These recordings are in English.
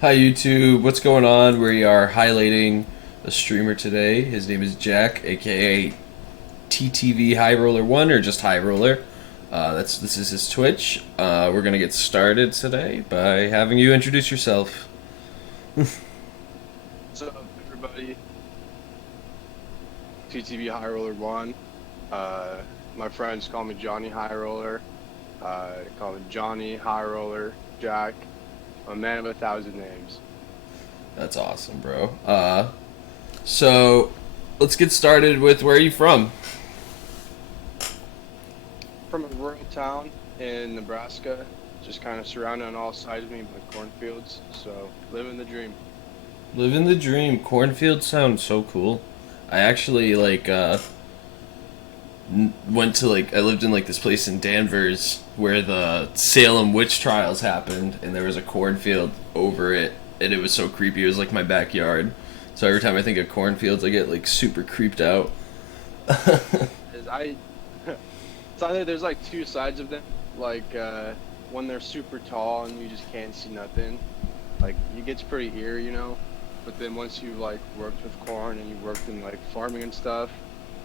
Hi YouTube, what's going on? We are highlighting a streamer today. His name is Jack, aka TTVHighroller1 or just High Roller. This is his Twitch. We're gonna get started today by having you introduce yourself. What's up, everybody? TTVHighroller1. Uh, my friends call me Johnny High Roller. Call me Johnny High Roller Jack. I'm a man of 1,000 names. That's awesome, bro. So let's get started with where are you from? From a rural town in Nebraska, just kind of surrounded on all sides of me by cornfields. So, living the dream. Living the dream. Cornfield sounds so cool. I actually went to I lived in this place in Danvers where the Salem witch trials happened, and there was a cornfield over it, and it was so creepy. It was like my backyard. So every time I think of cornfields, I get super creeped out. Is I, it's either there's like two sides of them. When they're super tall and you just can't see nothing, it gets pretty eerie. But then once you've worked with corn and you worked in farming and stuff,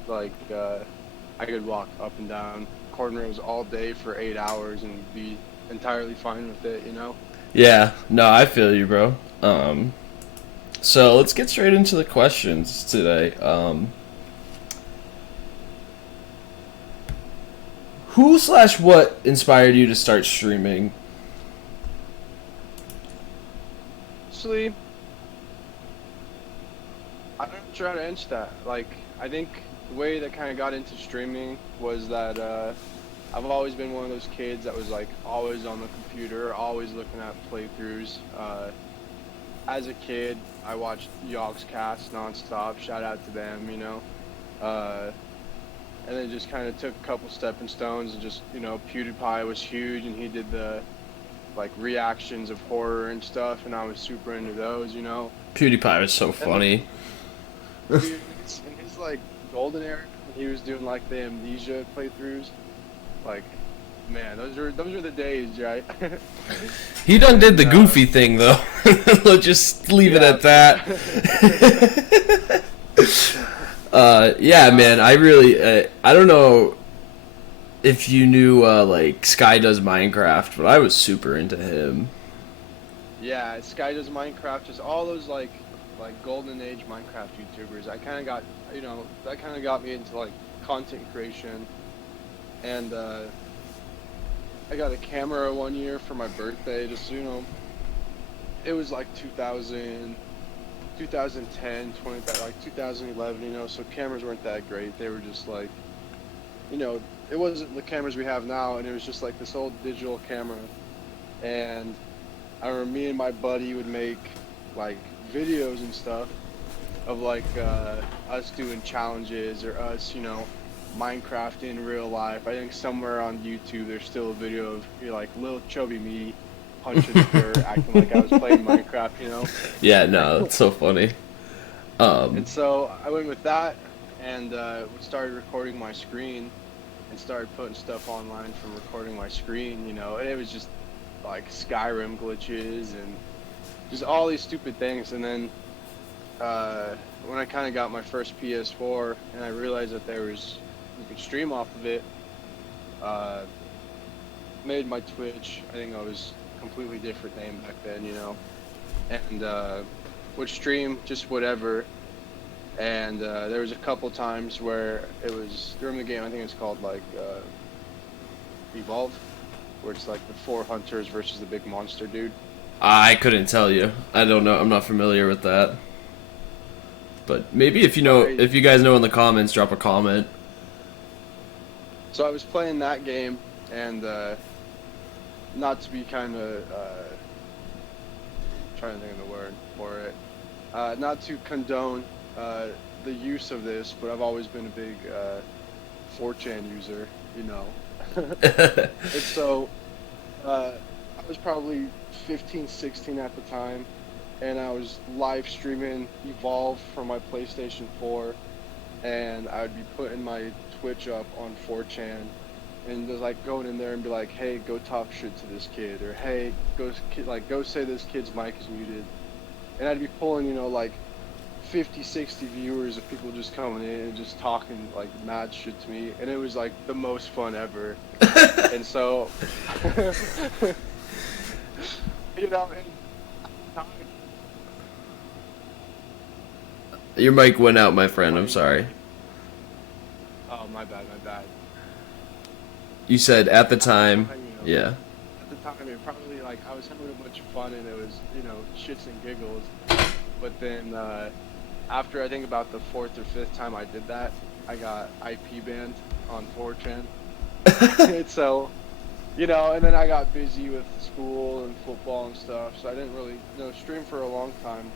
like I could walk up and down corn rows all day for 8 hours and be entirely fine with it. Yeah, no, I feel you, bro. So let's get straight into the questions today. Who slash what inspired you to start streaming? Actually, I'm not trying to answer that. I think the way that kind of got into streaming was that I've always been one of those kids that was always on the computer, always looking at playthroughs. As a kid, I watched Yogg's Cast nonstop. Shout out to them. Uh, and then just kind of took a couple stepping stones and just PewDiePie was huge and he did the reactions of horror and stuff, and I was super into those. PewDiePie was so And then, funny. dude, in his golden era, when he was doing the Amnesia playthroughs, like man, those are the days, right? He done did And the goofy thing though. Let's just leave it yeah, at that. Yeah, man. uh, I don't know if you knew Sky Does Minecraft, but I was super into him. yeah, Sky Does Minecraft, just all those golden age Minecraft YouTubers. I kind of got that kind of got me into content creation, and I got a camera one year for my birthday. Just it was 2000, 2010, 20, 2011. So cameras weren't that great. They were just it wasn't the cameras we have now, and it was just this old digital camera. And I remember me and my buddy would make like videos and stuff of us doing challenges or us, Minecraft in real life. I think somewhere on YouTube there's still a video of little chubby me punching the dirt, acting like I was playing Minecraft. Yeah, no, it's so funny. Um, And so I went with that and started recording my screen and started putting stuff online from recording my screen. And it was just Skyrim glitches and just all these stupid things. And then when I kind of got my first PS4 and I realized that you could stream off of it, uh, made my Twitch. I think I was completely different name back then. And would stream just whatever. And there was a couple times where it was during the game. I think it's called Evolve, where it's the four hunters versus the big monster dude. I couldn't tell you. I don't know. I'm not familiar with that. But maybe I if you guys know in the comments, drop a comment. So I was playing that game, and not to be kind of trying to think of the word for it, not to condone the use of this, but I've always been a big 4chan user. And so I was probably 15, 16 at the time, and I was live streaming Evolve from my PlayStation 4, and I would be putting my Twitch up on 4chan, and just like going in there and be like, hey, go talk shit to this kid, or hey, go say this kid's mic is muted, and I'd be pulling, like 50, 60 viewers of people just coming in and just talking like mad shit to me, and it was like the most fun ever. And so, and Your mic went out, my friend. I'm sorry. oh, my bad, my bad. You said at the time, Time, yeah. At the time, it probably like I was having a bunch of fun and it was, shits and giggles. But then after I think about the fourth or fifth time I did that, I got IP banned on 4chan. And so, and then I got busy with school and football and stuff, so I didn't really, stream for a long time.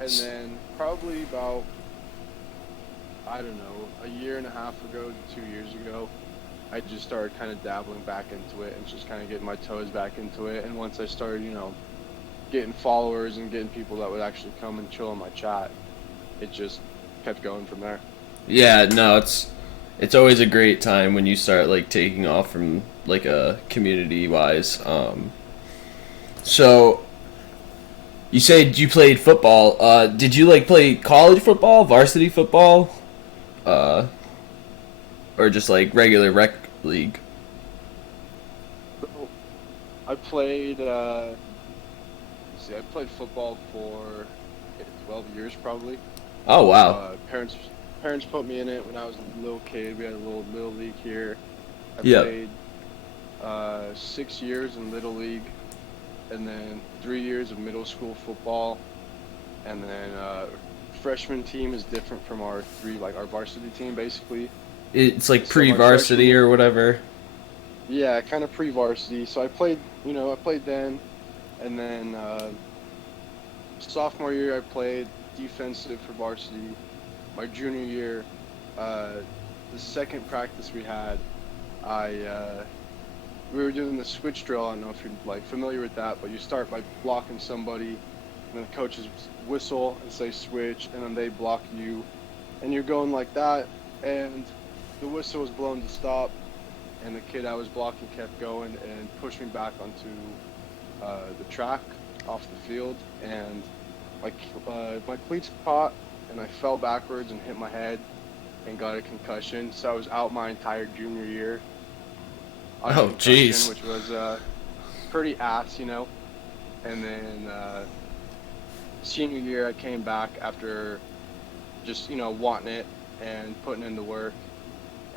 And then probably about, I don't know, a year and a half ago to 2 years ago, I just started kind of dabbling back into it and just kind of getting my toes back into it. And once I started, getting followers and getting people that would actually come and chill in my chat, it just kept going from there. Yeah, no, it's always a great time when you start like taking off from like a community wise. So you said you played football. Did you like play college football, varsity football, or just like regular rec league? So I played, let's see, I played football for 12 years probably. Oh wow. Parents put me in it when I was a little kid. We had a little league here. I Yeah. played 6 years in little league, and then 3 years of middle school football, and then freshman team is different from our varsity team basically. It's like So my pre-varsity freshman, or whatever. yeah, kind of pre-varsity. So I played, I played then, and then sophomore year I played defensive for varsity. My junior year, the second practice we had, we were doing the switch drill. I don't know if you're like familiar with that, but you start by blocking somebody, and then the coaches whistle and say switch, and then they block you, and you're going like that, and the whistle was blown to stop, and the kid I was blocking kept going and pushed me back onto the track off the field, and my cleats caught, and I fell backwards and hit my head and got a concussion. So I was out my entire junior year on a Oh concussion, jeez. which was pretty ass. And then senior year I came back after just wanting it and putting in the work,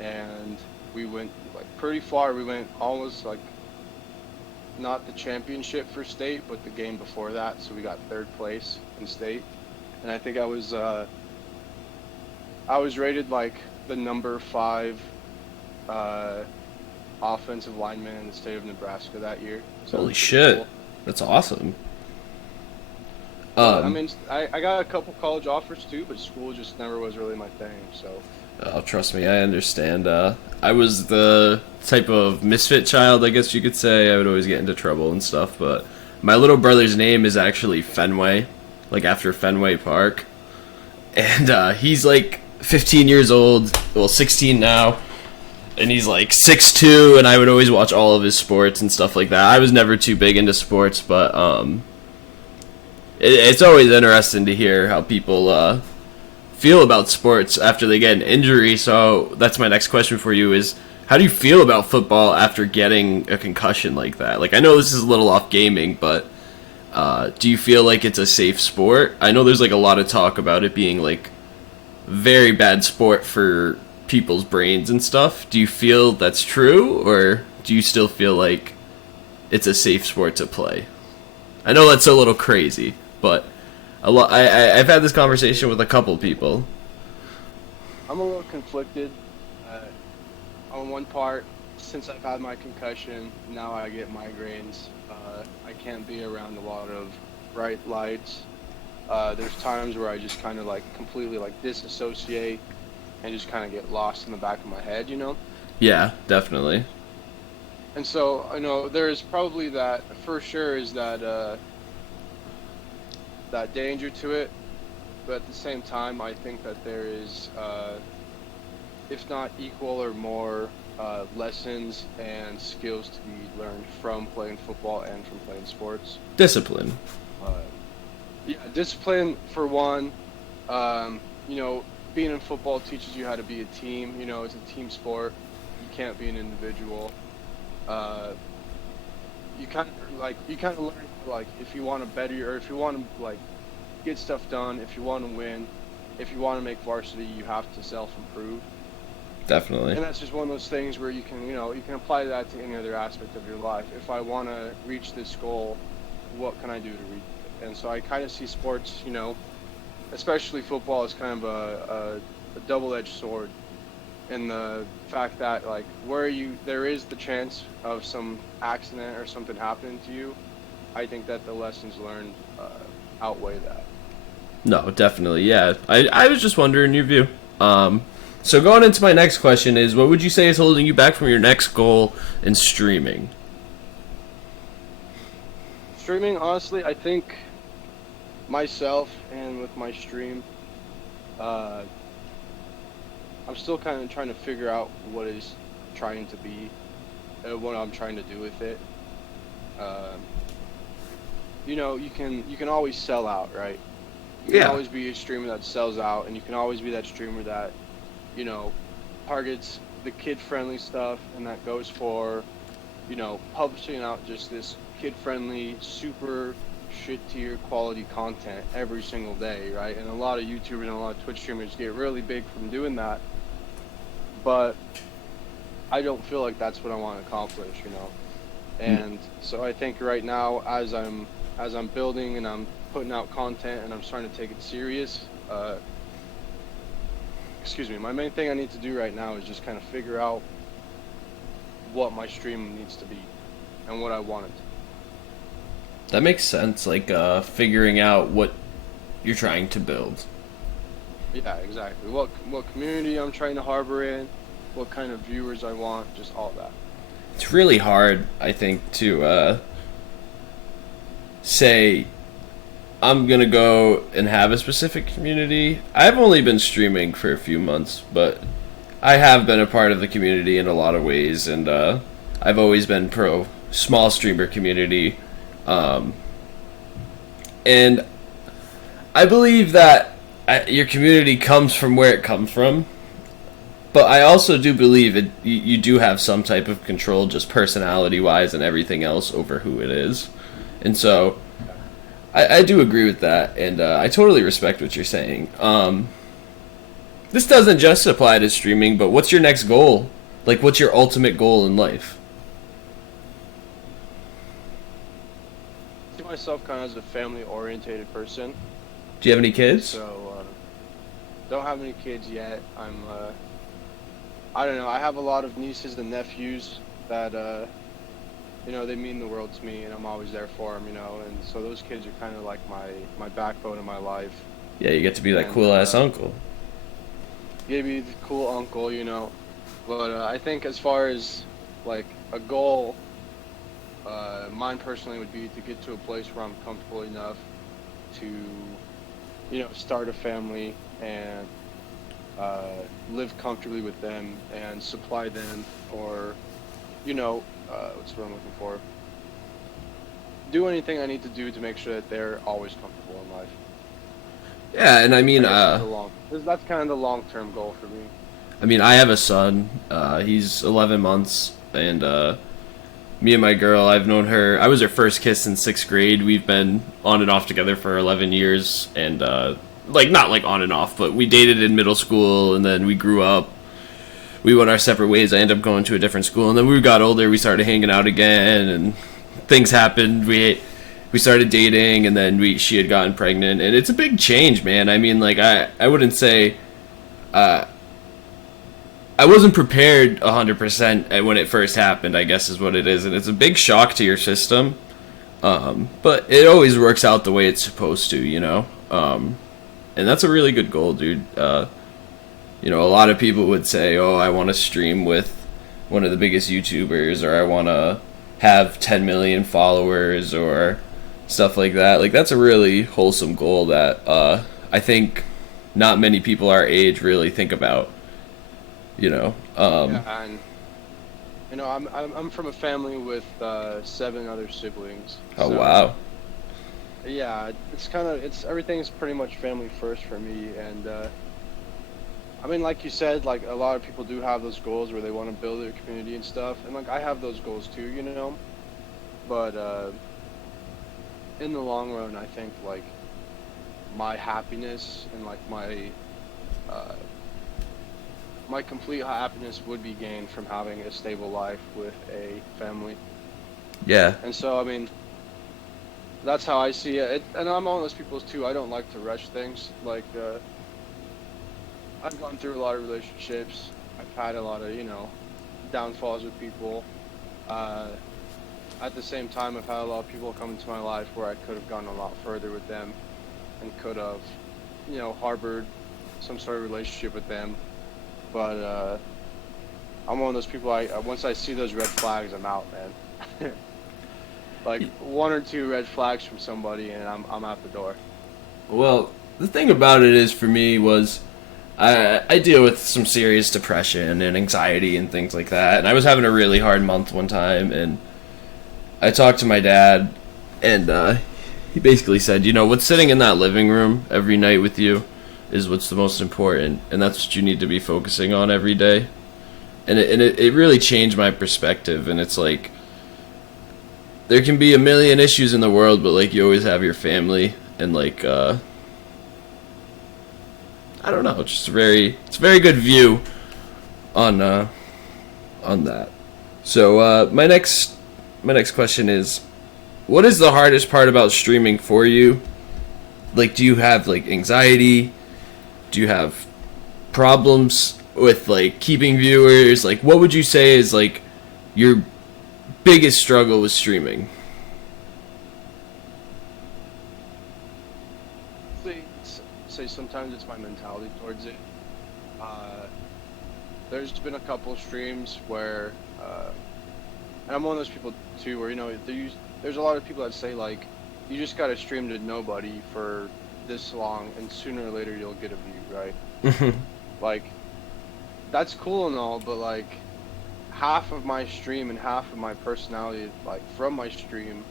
and we went like pretty far. We went almost like not the championship for state, but the game before that. So we got third place in state, and I think I was rated like the number 5 offensive lineman in the state of Nebraska that year. So Holy it was pretty shit. cool. That's awesome. I mean, I got a couple college offers too, but school just never was really my thing. So Oh, trust me, I understand. I was the type of misfit child, I guess you could say. I would always get into trouble and stuff, but my little brother's name is actually Fenway, like after Fenway Park. And he's like 15 years old, well, 16 now, and he's like 6'2", and I would always watch all of his sports and stuff like that. I was never too big into sports, but it's always interesting to hear how people feel about sports after they get an injury. So that's my next question for you is, how do you feel about football after getting a concussion like that? Like, I know this is a little off gaming, but do you feel like it's a safe sport? I know there's like a lot of talk about it being like very bad sport for people's brains and stuff. Do you feel that's true, or do you still feel like it's a safe sport to play? I know that's a little crazy, but I've had this conversation with a couple people. I'm a little conflicted. On one part, since I've had my concussion, now I get migraines. I can't be around a lot of bright lights. There's times where I just kind of like completely like disassociate and just kind of get lost in the back of my head, Yeah, definitely. And so I know there's probably that for sure is that danger to it, but at the same time, I think that there is, if not equal or more lessons and skills to be learned from playing football and from playing sports. Discipline. Uh, yeah, discipline for one. You know, being in football teaches you how to be a team. You know, it's a team sport. You can't be an individual. Uh, you kind of learn like if you want to better or if you want to like get stuff done, if you want to win, if you want to make varsity, you have to self improve. Definitely. And that's just one of those things where you can, you know, you can apply that to any other aspect of your life. If I want to reach this goal, what can I do to reach it? And so I kind of see sports, you know, especially football, as kind of a double-edged sword. In the fact that like there is the chance of some accident or something happening to you. I think that the lessons learned outweigh that. No, definitely. Yeah. I was just wondering your view. So going into my next question is, what would you say is holding you back from your next goal in streaming? Streaming, honestly, I think myself and with my stream, uh, I'm still kind of trying to figure out what is trying to be, what I'm trying to do with it. Um, you know, you can always sell out, right? You can Yeah. always be a streamer that sells out, and you can always be that streamer that, you know, targets the kid-friendly stuff, and that goes for, you know, publishing out just this kid-friendly, super shit-tier quality content every single day, right? And a lot of YouTubers and a lot of Twitch streamers get really big from doing that, but I don't feel like that's what I want to accomplish, you know. And so I think right now, as I'm building and I'm putting out content and I'm starting to take it serious, excuse me, my main thing I need to do right now is just kind of figure out what my stream needs to be and what I want it to be. That makes sense. Like figuring out what you're trying to build. Yeah, exactly. What community I'm trying to harbor in, what kind of viewers I want, just all that. It's really hard, I think, to say I'm gonna go and have a specific community. I've only been streaming for a few months, but I have been a part of the community in a lot of ways, and I've always been pro small streamer community, and I believe that your community comes from where it comes from. But I also do believe you do have some type of control, just personality-wise and everything else, over who it is. And so I do agree with that, and I totally respect what you're saying. This doesn't just apply to streaming, but what's your next goal? Like, what's your ultimate goal in life? I see myself kind of as a family-orientated person. Do you have any kids? So, don't have any kids yet. I don't know. I have a lot of nieces and nephews that, you know, they mean the world to me, and I'm always there for them, you know. And so those kids are kind of like my backbone in my life. Yeah, you get to be that And, cool-ass uncle. You get to be the cool uncle, you know. But I think as far as, like, a goal, mine personally would be to get to a place where I'm comfortable enough to, you know, start a family and live comfortably with them and supply them, or, you know, what's what I'm looking for? Do anything I need to do to make sure that they're always comfortable in life. Yeah, and I mean, That's kind of the long-term goal for me. I mean, I have a son. He's 11 months, and me and my girl, I've known her. I was her first kiss in 6th grade. We've been on and off together for 11 years, and like not like on and off, but we dated in middle school, and then we grew up. We went our separate ways. I ended up going to a different school, and then when we got older, we started hanging out again, and things happened. We started dating, and then she had gotten pregnant, and it's a big change, man. I mean, like I wouldn't say. I wasn't prepared 100% when it first happened, I guess is what it is. And it's a big shock to your system. But it always works out the way it's supposed to, you know? And that's a really good goal, dude. You know, a lot of people would say, oh, I want to stream with one of the biggest YouTubers, or I want to have 10 million followers, or stuff like that. Like, that's a really wholesome goal that I think not many people our age really think about. You know, Yeah, and I'm from a family with 7 other siblings, Oh so wow. yeah, it's everything's pretty much family first for me, and I mean, like you said, like a lot of people do have those goals where they want to build their community and stuff, and like I have those goals too, but in the long run, I think like my happiness and like uh, my complete happiness would be gained from having a stable life with a family. Yeah. And so, I mean, that's how I see it. And I'm one of those people too. I don't like to rush things. Like, I've gone through a lot of relationships. I've had a lot of, downfalls with people. Uh, at the same time, I've had a lot of people come into my life where I could have gone a lot further with them and could have, harbored some sort of relationship with them. But I'm one of those people. Once I see those red flags, I'm out, man. Like one or two red flags from somebody, and I'm out the door. Well, the thing about it is for me was I deal with some serious depression and anxiety and things like that, and I was having a really hard month one time, and I talked to my dad, and he basically said, what's sitting in that living room every night with you is what's the most important, and that's what you need to be focusing on every day. And it really changed my perspective, and it's like there can be a million issues in the world, but like you always have your family, and like I don't know, it's a very good view on that. So my next question is, what is the hardest part about streaming for you? Like, do you have like anxiety? Do you have problems with like keeping viewers? Like, what would you say is like your biggest struggle with streaming? Say, say sometimes it's my mentality towards it. Uh, there's been a couple streams where, and I'm one of those people too, where there's a lot of people that say like, you just got to stream to nobody for this long, and sooner or later you'll get a view, right? Like, that's cool and all, but like half of my stream and half of my personality, like from my stream,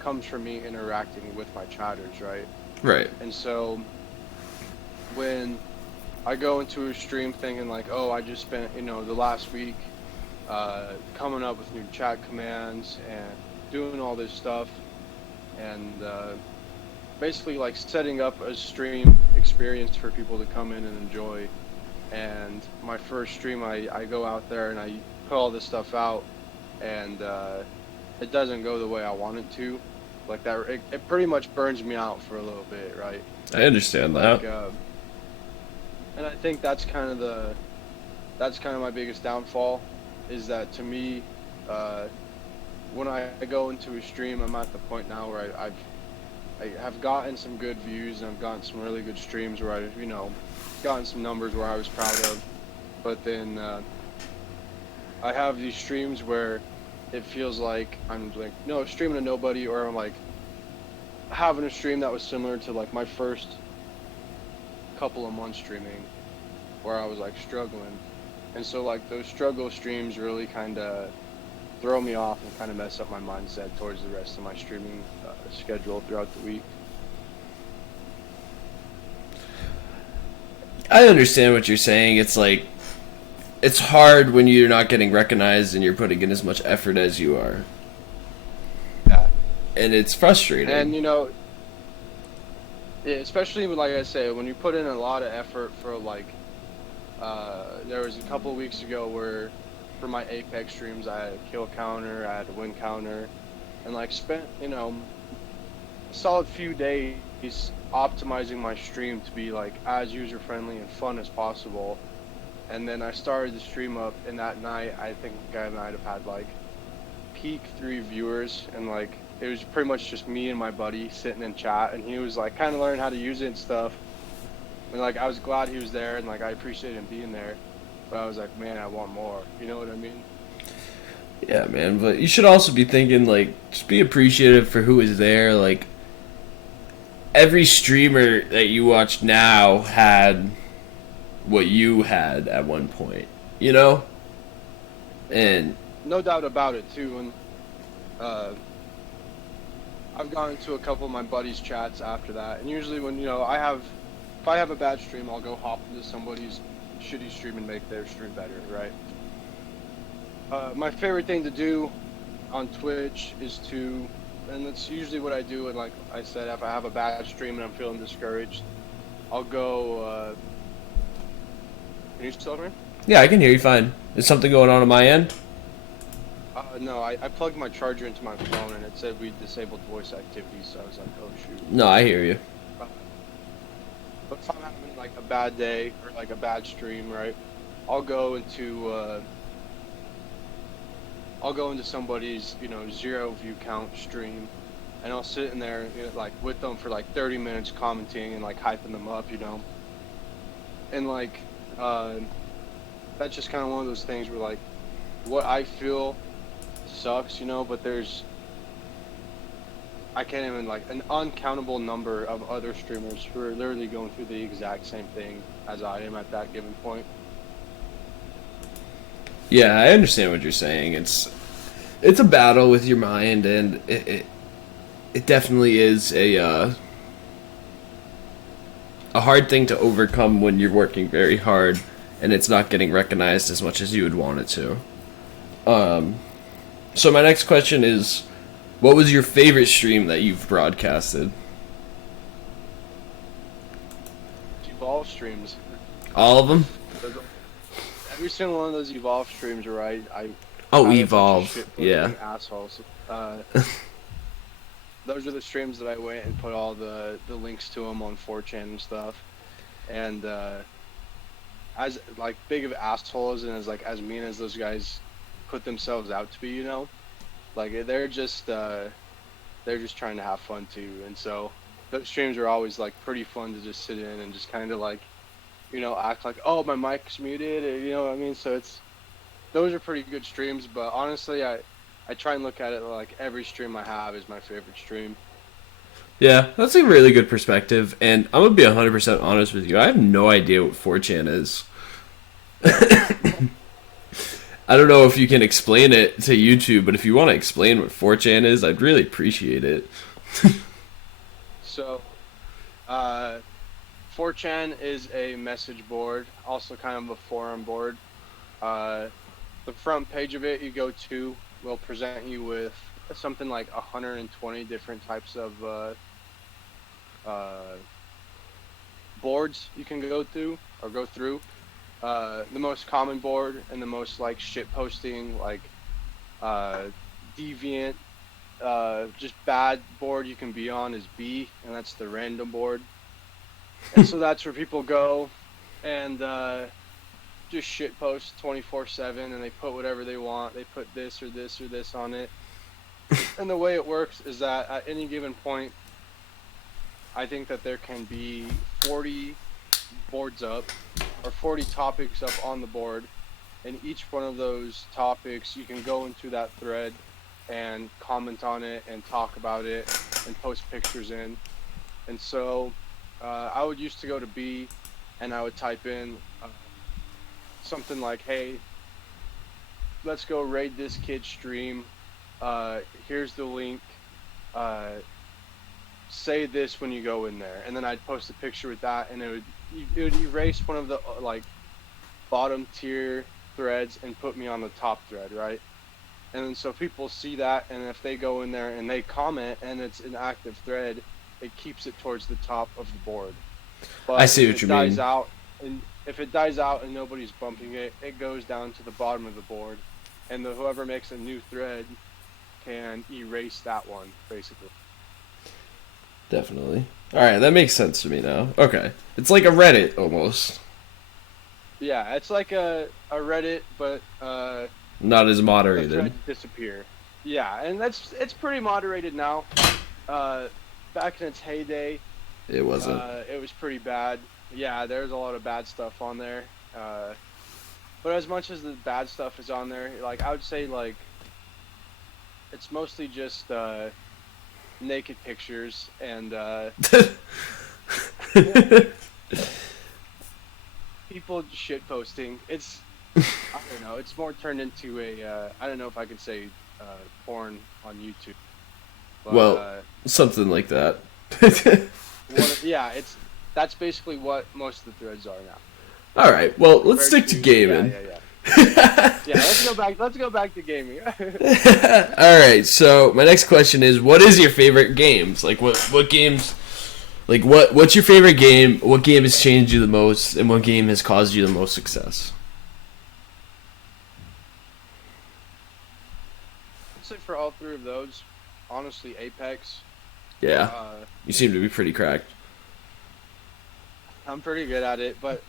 comes from me interacting with my chatters, right? Right. And so when I go into a stream thinking like, oh, I just spent, the last week coming up with new chat commands and doing all this stuff, and basically like setting up a stream experience for people to come in and enjoy. And my first stream, I go out there and I put all this stuff out, and it doesn't go the way I want it to. Like that, it pretty much burns me out for a little bit, right? I understand Like, that. and I think that's kind of my biggest downfall, is that to me, when I go into a stream, I'm at the point now where I have gotten some good views, and I've gotten some really good streams where I've, gotten some numbers where I was proud of. But then I have these streams where it feels like I'm like, no, streaming to nobody, or I'm like having a stream that was similar to like my first couple of months streaming, where I was like struggling. And so like those struggle streams really kind of throw me off and kind of mess up my mindset towards the rest of my streaming schedule throughout the week. I understand what you're saying. It's like it's hard when you're not getting recognized and you're putting in as much effort as you are. Yeah. And it's frustrating. And yeah, especially like I say, when you put in a lot of effort for like, there was a couple of weeks ago where for my Apex streams I had a kill counter, I had a win counter, and like spent a solid few days optimizing my stream to be like as user friendly and fun as possible. And then I started the stream up, and that night I think I might have had like peak 3 viewers, and like it was pretty much just me and my buddy sitting in chat, and he was like kind of learning how to use it and stuff. And like I was glad he was there, and like I appreciated him being there, but I was like, man, I want more. You know what I mean? Yeah, man, but you should also be thinking like just be appreciative for who is there. Like every streamer that you watch now had what you had at one point, and no doubt about it too. And uh, I've gone into a couple of my buddies' chats after that, and usually when if I have a bad stream, I'll go hop into somebody's shitty stream and make their stream better, right? My favorite thing to do on Twitch is to, and that's usually what I do. And like I said, if I have a bad stream and I'm feeling discouraged, I'll go. Can you still hear me? Yeah, I can hear you fine. Is something going on my end? No, I plugged my charger into my phone and it said we disabled voice activity, so I was like, oh shoot. No, I hear you. But if I'm having like a bad day or like a bad stream, right? I'll go into somebody's 0 view count stream, and I'll sit in there like with them for like 30 minutes commenting and like hyping them up, and like that's just kind of one of those things where like what I feel sucks, but I can't even like an uncountable number of other streamers who are literally going through the exact same thing as I am at that given point. Yeah, I understand what you're saying. It's a battle with your mind, and it definitely is a hard thing to overcome when you're working very hard and it's not getting recognized as much as you would want it to. So my next question is, what was your favorite stream that you've broadcasted? Evolve streams. All of them? Every single one of those Evolve streams where I Oh, had a bunch of Evolve. shit-posting Yeah. assholes. Those are the streams that I went and put all the links to them on 4chan and stuff. And as like big of assholes and as mean as those guys put themselves out to be, like they're just trying to have fun too. And so those streams are always like pretty fun to just sit in and just kind of like act like, oh, my mic's muted, or, you know what I mean? So those are pretty good streams, but honestly I try and look at it like every stream I have is my favorite stream. Yeah, that's a really good perspective, and I'm gonna be 100% honest with you. I have no idea what 4chan is. I don't know if you can explain it to YouTube, but if you want to explain what 4chan is, I'd really appreciate it. So, 4chan is a message board, also kind of a forum board. The front page of it you go to will present you with something like 120 different types of boards you can go through. The most common board and the most like shit posting, like deviant, just bad board you can be on is B, and that's the random board. And so that's where people go and just shit post 24/7, and they put whatever they want. They put this or this or this on it. And the way it works is that at any given point, I think that there can be 40 boards up or 40 topics up on the board, and each one of those topics you can go into that thread and comment on it and talk about it and post pictures in. And so I would used to go to B and I would type in something like, hey, let's go raid this kid's stream, here's the link, say this when you go in there, and then I'd post a picture with that, and it would erase one of the like bottom tier threads and put me on the top thread, right? And then so people see that, and if they go in there and they comment and it's an active thread, it keeps it towards the top of the board. But I see what you mean. If it dies out and nobody's bumping it, it goes down to the bottom of the board, and whoever makes a new thread can erase that one, basically. Definitely. Alright, that makes sense to me now. Okay. It's like a Reddit, almost. Yeah, it's like a Reddit, but not as the moderated. threads disappear. Yeah, and it's pretty moderated now. Back in its heyday, It wasn't. it was pretty bad. Yeah, there's a lot of bad stuff on there. But as much as the bad stuff is on there, like I would say, like it's mostly just naked pictures and people shit posting. It's I don't know. It's more turned into a I don't know if I could say porn on YouTube, but Well, something like that. yeah, it's that's basically what most of the threads are now. All right. Well, let's Compared stick to to yeah, gaming. yeah, yeah. Yeah, let's go back. Let's go back to gaming. All right. So my next question is, what is your favorite games? Like, what games? Like, what's your favorite game? What game has changed you the most, and what game has caused you the most success? So for all three of those, honestly, Apex. Yeah, Uh, you seem to be pretty cracked. I'm pretty good at it, but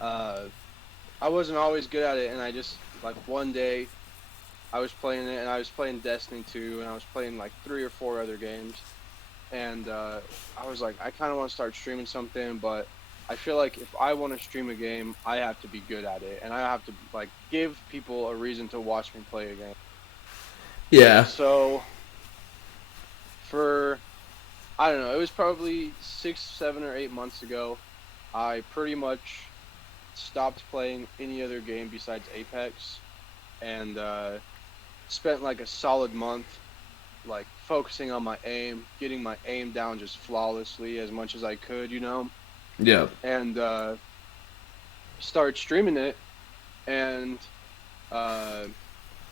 uh, I wasn't always good at it, and I just like one day I was playing it, and I was playing Destiny 2, and I was playing like 3 or 4 other games, and I was like, I kind of want to start streaming something, but I feel like if I want to stream a game, I have to be good at it, and I have to like give people a reason to watch me play a game. Yeah. So for I don't know, it was probably 6, 7, or 8 months ago. I pretty much stopped playing any other game besides Apex, and spent like a solid month like focusing on my aim, getting my aim down just flawlessly as much as I could, Yeah. and started streaming it. And uh,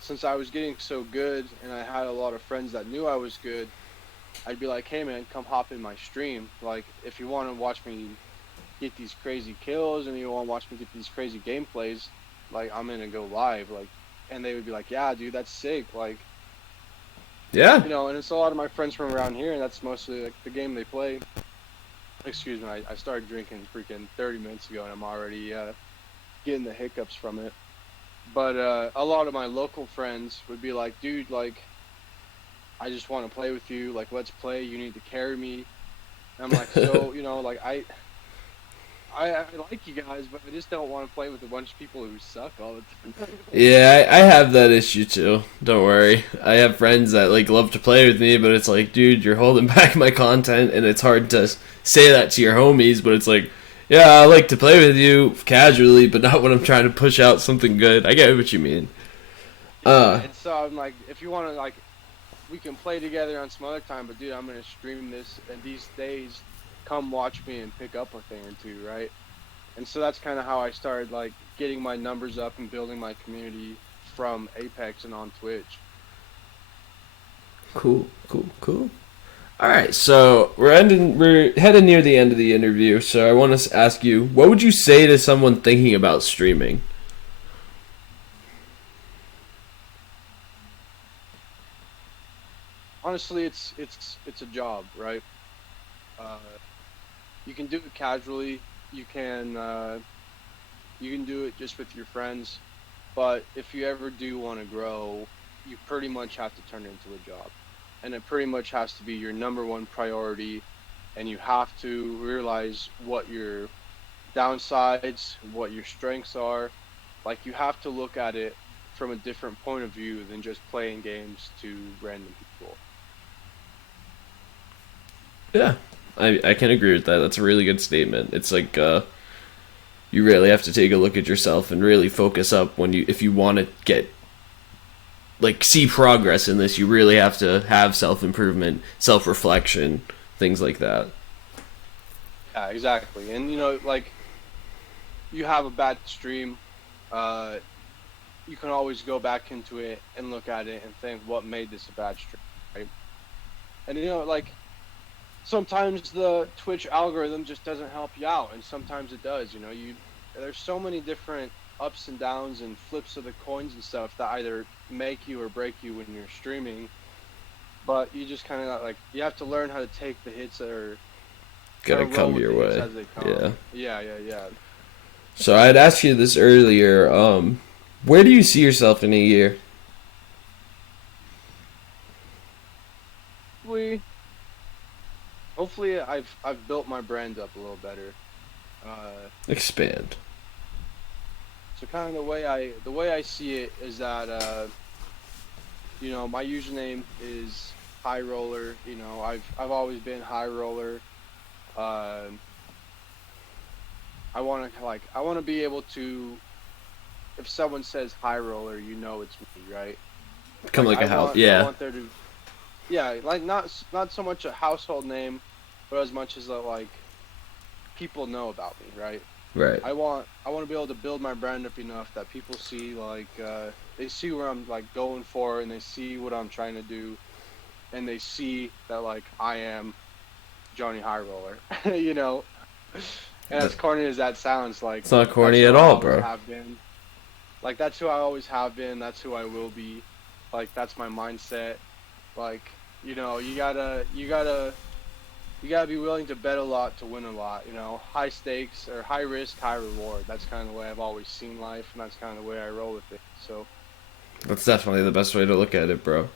since I was getting so good, and I had a lot of friends that knew I was good, I'd be like, "Hey man, come hop in my stream. Like, if you want to watch me get these crazy kills and you want to watch me get these crazy gameplays, like I'm gonna go live." Like, and they would be like, "Yeah, dude, that's sick." Like, Yeah. and it's a lot of my friends from around here, and that's mostly like the game they play. Excuse me, I started drinking freaking 30 minutes ago, and I'm already getting the hiccups from it. But a lot of my local friends would be like, "Dude, like, I just want to play with you. Like, let's play. You need to carry me." And I'm like, "So, like I like you guys, but I just don't want to play with a bunch of people who suck all the time." Yeah, I have that issue too. Don't worry. I have friends that like love to play with me, but it's like, dude, you're holding back my content, and it's hard to say that to your homies. But it's like, yeah, I like to play with you casually, but not when I'm trying to push out something good. I get what you mean. Yeah, and so I'm like, if you want to, like, we can play together on some other time, but dude, I'm gonna stream this, and these days, come watch me and pick up a thing or two, right? And so that's kind of how I started, like, getting my numbers up and building my community from Apex and on Twitch. Cool, cool, cool. All right, so we're heading near the end of the interview. So I want to ask you, what would you say to someone thinking about streaming? Honestly, it's a job, right? Uh, you can do it casually. You can you can do it just with your friends, but if you ever do want to grow, you pretty much have to turn it into a job, and it pretty much has to be your number one priority, and you have to realize what your downsides, what your strengths are. Like, you have to look at it from a different point of view than just playing games to random people. Yeah, I can agree with that. That's a really good statement. It's like you really have to take a look at yourself and really focus up when you if you want to get like see progress in this. You really have to have self improvement, self reflection, things like that. Yeah, exactly. And like, you have a bad stream, uh, you can always go back into it and look at it and think, what made this a bad stream, right? And like, sometimes the Twitch algorithm just doesn't help you out, and sometimes it does. There's so many different ups and downs and flips of the coins and stuff that either make you or break you when you're streaming. But you just kind of like, you have to learn how to take the hits that are kind Gotta of roll come with your the hits way. as they Yeah. come. Yeah, yeah, yeah. So I'd asked you this earlier. Where do you see yourself in a year? We Hopefully I've built my brand up a little better. Uh, Expand. so kind of the way I see it is that my username is High Roller. I've always been High Roller. Um I want to be able to if someone says high roller, you know it's me, right? Become like a house. I Yeah. want there to, yeah, like not so much a household name, but as much as that like people know about me, right? Right. I want to be able to build my brand up enough that people see like they see where I'm like going for, and they see what I'm trying to do, and they see that like I am Johnny High Roller, you know. And as corny as that sounds, like It's not that's corny who at I all, always bro. have been. Like that's who I always have been. That's who I will be. Like that's my mindset. Like you gotta be willing to bet a lot to win a lot. You know, high stakes or high risk, high reward. That's kind of the way I've always seen life, and that's kind of the way I roll with it. So That's definitely the best way to look at it, bro.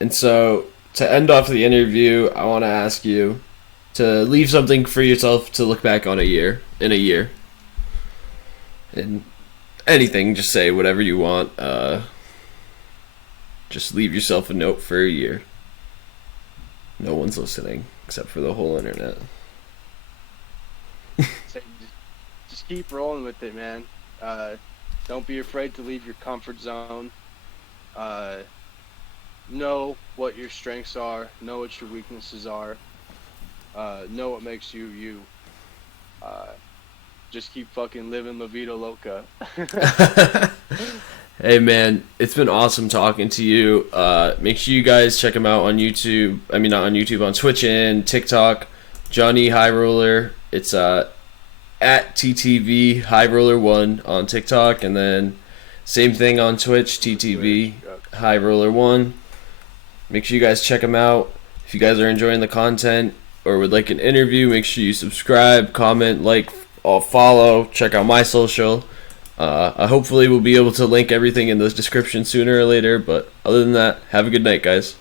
And so, to end off the interview, I want to ask you to leave something for yourself to look back on in a year. And anything, just say whatever you want. Just leave yourself a note for a year. No one's listening except for the whole internet. say, just keep rolling with it, man. Don't be afraid to leave your comfort zone. Uh, know what your strengths are. Know what your weaknesses are. Know what makes you you. Just keep fucking living La Vida Loca. Hey man, it's been awesome talking to you. Make sure you guys check him out on YouTube. I mean, not on YouTube, on Twitch and TikTok. Johnny High Roller. It's at TTVHighroller1 on TikTok, and then same thing on Twitch, TTVHighroller1. Make sure you guys check him out. If you guys are enjoying the content or would like an interview, make sure you subscribe, comment, like, follow. Check out my social. Hopefully we'll be able to link everything in the description sooner or later, but other than that, have a good night, guys.